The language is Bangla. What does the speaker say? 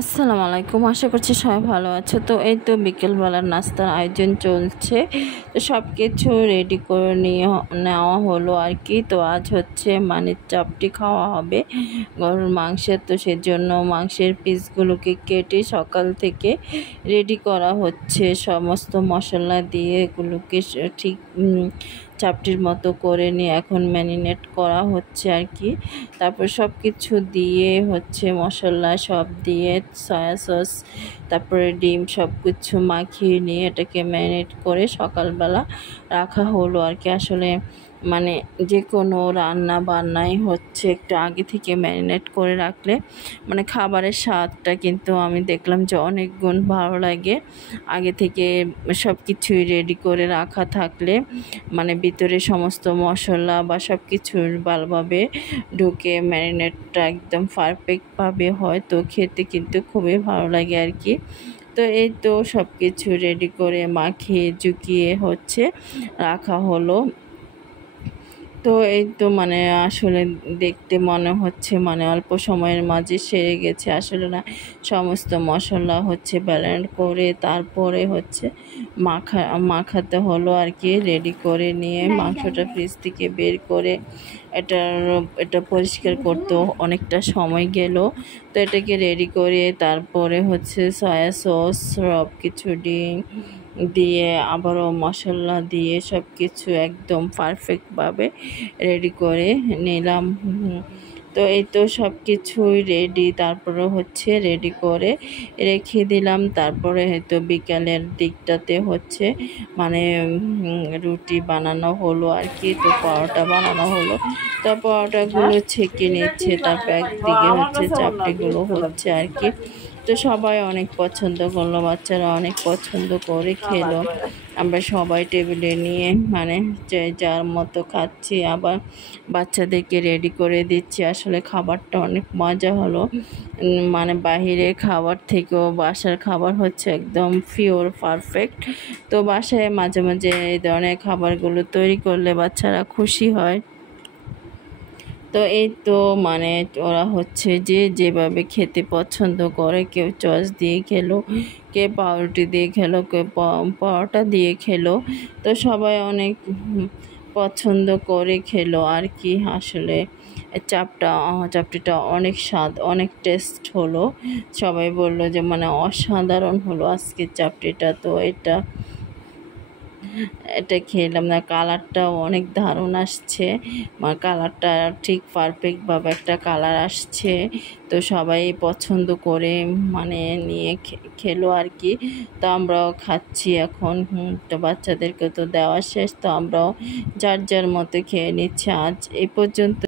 আসসালামু আলাইকুম। আশা করছি সবাই ভালো আছো। তো এই তো বিকেলবেলার নাস্তার আয়োজন চলছে। তো সব কিছু রেডি করে নেওয়া হলো আর কি। তো আজ হচ্ছে চাপটি খাওয়া হবে গরুর মাংসের। তো সেজন্য মাংসের পিসগুলোকে কেটে সকাল থেকে রেডি করা হচ্ছে, সমস্ত মশলা দিয়ে এগুলোকে ঠিক চাপটির মতো করে নিয়ে এখন ম্যারিনেট করা হচ্ছে আর কি। তারপর সব কিছু দিয়ে হচ্ছে মশলা সব দিয়ে সয়া সস তারপরে ডিম সব কিছু মাখিয়ে নিয়ে এটাকে ম্যারিনেট করে সকালবেলা রাখা হলো আর কি। আসলে যে কোনো রান্না বান্নাই হচ্ছে একটু আগে থেকে ম্যারিনেট করে রাখলে খাবারের স্বাদটা কিন্তু আমি দেখলাম যে অনেক গুণ ভালো লাগে। আগে থেকে সব কিছুই রেডি করে রাখা থাকলে ভিতরে সমস্ত মশলা বা সব কিছু ভালোভাবে ঢুকে ম্যারিনেটটা একদম পারফেক্টভাবে হয়, তো খেতে কিন্তু খুবই ভালো লাগে আর কি। তো এই তো সব কিছু রেডি করে মাখিয়ে জুকিয়ে হচ্ছে রাখা হলো। তো এই তো আসলে দেখতে মনে হচ্ছে অল্প সময়ের মাঝে সেরে গেছে, আসলে না। সমস্ত মশলা হচ্ছে ব্লেন্ড করে তারপরে হচ্ছে মাখাতে হলো আর কি। রেডি করে নিয়ে মাংসটা ফ্রিজ থেকে বের করে এটা পরিষ্কার করতে অনেকটা সময় গেল। তো এটাকে রেডি করে তারপরে হচ্ছে সয়া সস সব কিছু দিয়ে আবারও মশলা দিয়ে সব কিছু একদম পারফেক্টভাবে রেডি করে নিলাম। তো এই তো সব কিছুই রেডি, তারপরে হচ্ছে রেডি করে রেখে দিলাম। তারপরে হয়তো বিকালের দিকটাতে হচ্ছে রুটি বানানো হলো আর কি। তো পরোটা বানানো হলো, তো পরোটাগুলো ছেঁকে নিচ্ছে, তারপর একদিকে হচ্ছে চাপটিগুলো হচ্ছে আর কি। তো সবাই অনেক পছন্দ করলো, বাচ্চারা অনেক পছন্দ করে খেলো। আমরা সবাই টেবিলে নিয়ে যে যার মতো খাচ্ছি, আবার বাচ্চাদেরকে রেডি করে দিচ্ছি। আসলে খাবারটা অনেক মজা হলো। বাহিরের খাবার থেকেও বাসার খাবার হচ্ছে একদম পিওর পারফেক্ট। তো বাসায় মাঝে মাঝে এই ধরনের খাবারগুলো তৈরি করলে বাচ্চারা খুশি হয়। তো এই তো ওরা হচ্ছে যে যেভাবে খেতে পছন্দ করে, কেউ সস দিয়ে খেলো, কে পাউরুটি দিয়ে খেলো, কেউ পরোটা দিয়ে খেলো। তো সবাই অনেক পছন্দ করে খেলো আর কি। আসলে চাপটিটা অনেক স্বাদ, অনেক টেস্ট হলো। সবাই বললো যে অসাধারণ হলো আজকের চাপটিটা। তো এটা খেলাম না, কালারটাও অনেক দারুণ আসছে, কালারটা ঠিক পারফেক্টভাবে একটা কালার আসছে। তো সবাই পছন্দ করে নিয়ে খেলো আর কি। তো আমরাও খাচ্ছি এখন। তো বাচ্চাদেরকে তো দেওয়া শেষ, তো আমরাও যার যার মতো খেয়ে নিচ্ছি। আজ এই পর্যন্ত।